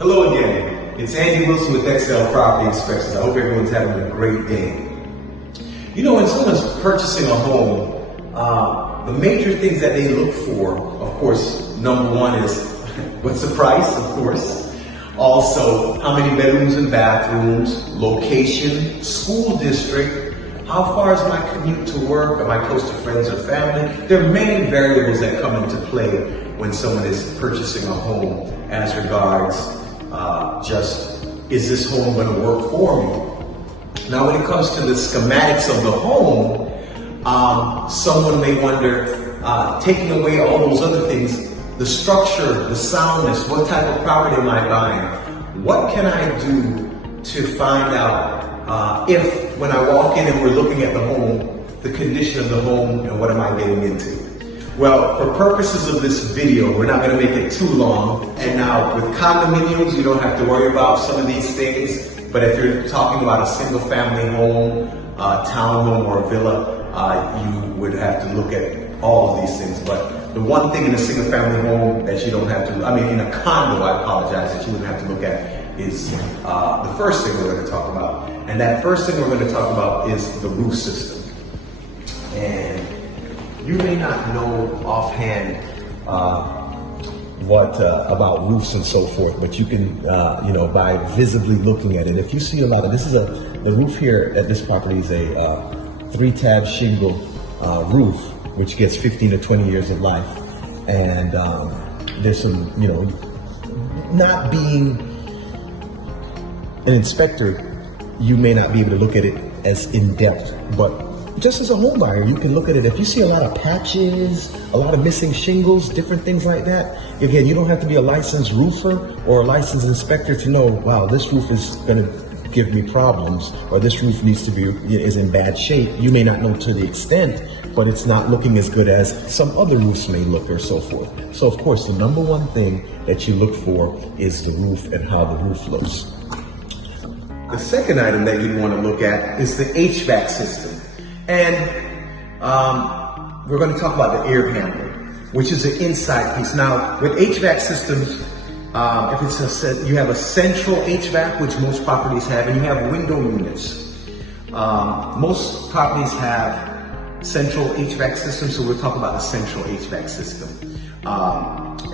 Hello again, it's Andy Wilson with XL Property Inspections. I hope everyone's having a great day. You know, when someone's purchasing a home, the major things that they look for, of course, number one is what's the price, of course. Also, how many bedrooms and bathrooms, location, school district, how far is my commute to work, am I close to friends or family? There are many variables that come into play when someone is purchasing a home as regards just, is this home going to work for me? Now, when it comes to the schematics of the home, someone may wonder, taking away all those other things, the structure, the soundness, what type of property am I buying? What can I do to find out if, when I walk in and we're looking at the home, the condition of the home and what am I getting into? Well, for purposes of this video, we're not going to make it too long. And now with condominiums, you don't have to worry about some of these things. But if you're talking about a single family home, townhome or villa, you would have to look at all of these things. But the one thing in a single family home that you don't have to, in a condo, I apologize, that you wouldn't have to look at is the first thing we're going to talk about. And that first thing we're going to talk about is the roof system. And you may not know offhand what about roofs and so forth, but you can, by visibly looking at it. If you see a lot of, the roof here at this property is a 3-tab shingle roof, which gets 15 to 20 years of life. And there's some, not being an inspector, you may not be able to look at it as in depth, but just as a home buyer, you can look at it. If you see a lot of patches, a lot of missing shingles, different things like that, again, you don't have to be a licensed roofer or a licensed inspector to know, wow, this roof is going to give me problems, or this roof is in bad shape. You may not know to the extent, but it's not looking as good as some other roofs may look or so forth. So of course, the number one thing that you look for is the roof and how the roof looks. The second item that you'd want to look at is the HVAC system. And we're going to talk about the air handler, which is the inside piece. Now, with HVAC systems, if you have a central HVAC, which most properties have, and you have window units. Most properties have central HVAC systems, so we'll talk about the central HVAC system.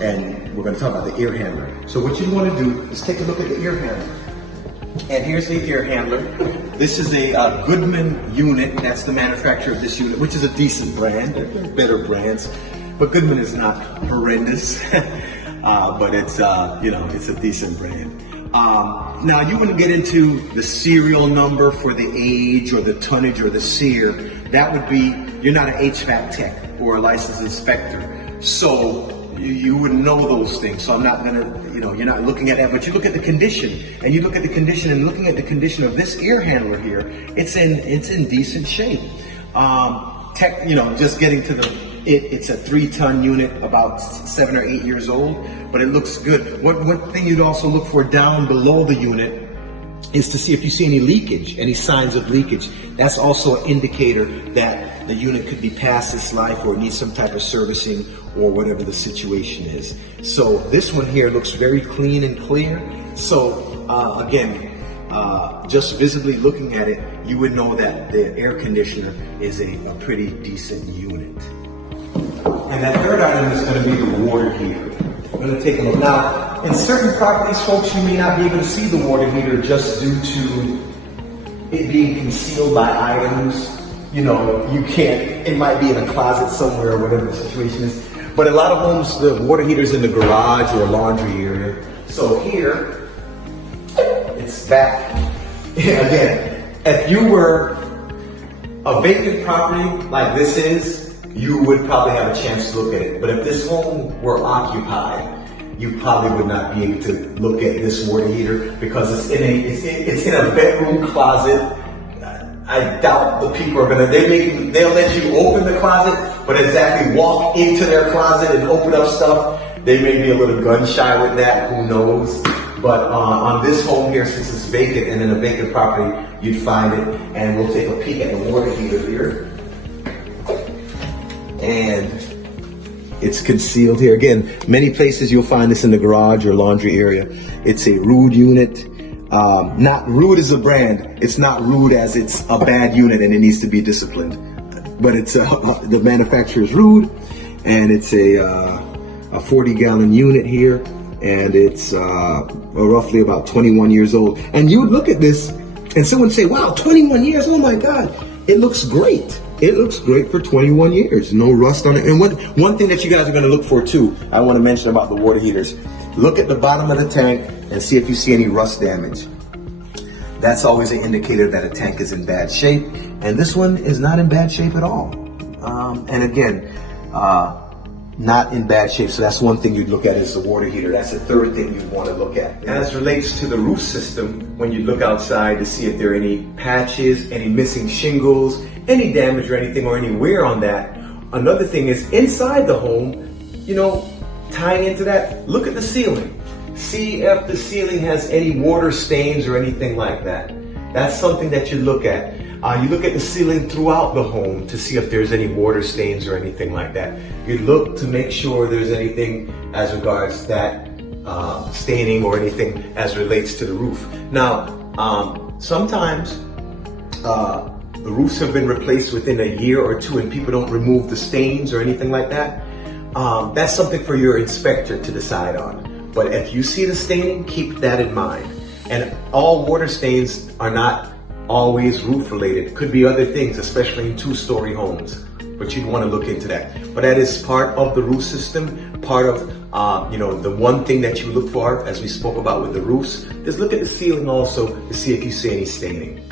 And we're going to talk about the air handler. So what you want to do is take a look at the air handler. And here's the air handler. This is a Goodman unit. That's the manufacturer of this unit, which is a decent brand. There are better brands, but Goodman is not horrendous. But it's it's a decent brand. Now you wouldn't get into the serial number for the age or the tonnage or the SEER. That would be, you're not an HVAC tech or a licensed inspector, so you wouldn't know those things. So I'm not gonna, you're not looking at that, but you look at the condition, and you look at the condition, and looking at the condition of this air handler here, it's in decent shape. Just getting to it's a 3-ton unit, about 7 or 8 years old, but it looks good. One thing you'd also look for down below the unit is to see if you see any leakage, any signs of leakage. That's also an indicator that the unit could be past its life or needs some type of servicing or whatever the situation is. So this one here looks very clean and clear. So again, just visibly looking at it, you would know that the air conditioner is a pretty decent unit. And that third item is going to be the water heater. We're going to take a look. Now, in certain properties, folks, you may not be able to see the water heater just due to it being concealed by items. You can't, it might be in a closet somewhere or whatever the situation is. But a lot of homes, the water heater's in the garage or laundry area. So here, it's back. Again, if you were a vacant property like this is, you would probably have a chance to look at it. But if this home were occupied, you probably would not be able to look at this water heater because it's in a bedroom closet. I doubt the people are they'll let you open the closet, but exactly walk into their closet and open up stuff, they may be a little gun shy with that, who knows. But on this home here, since it's vacant and in a vacant property, you'd find it. And we'll take a peek at the water heater here. And It's concealed here. Again, many places you'll find this in the garage or laundry area. It's a Rude unit. Not Rude is a brand. It's not Rude as it's a bad unit and it needs to be disciplined. But it's the manufacturer is Rude, and it's a 40-gallon unit here, and it's roughly about 21 years old. And you would look at this and someone say, wow, 21 years, oh my God, it looks great. It looks great for 21 years, no rust on it. And one thing that you guys are gonna look for too, I wanna mention about the water heaters. Look at the bottom of the tank and see if you see any rust damage. That's always an indicator that a tank is in bad shape. And this one is not in bad shape at all. And again, not in bad shape. So that's one thing you'd look at is the water heater. That's the third thing you'd want to look at. As relates to the roof system, when you look outside to see if there are any patches, any missing shingles, any damage or anything or any wear on that. Another thing is inside the home, tying into that, look at the ceiling. See if the ceiling has any water stains or anything like that. That's something that you look at. You look at the ceiling throughout the home to see if there's any water stains or anything like that. You look to make sure there's anything as regards that staining or anything as relates to the roof. Now, sometimes the roofs have been replaced within a year or two and people don't remove the stains or anything like that. That's something for your inspector to decide on. But if you see the staining, keep that in mind. And all water stains are not always roof related. It could be other things, especially in two-story homes, but you'd want to look into that. But that is part of the roof system, part of the one thing that you look for, as we spoke about with the roofs, is look at the ceiling also to see if you see any staining.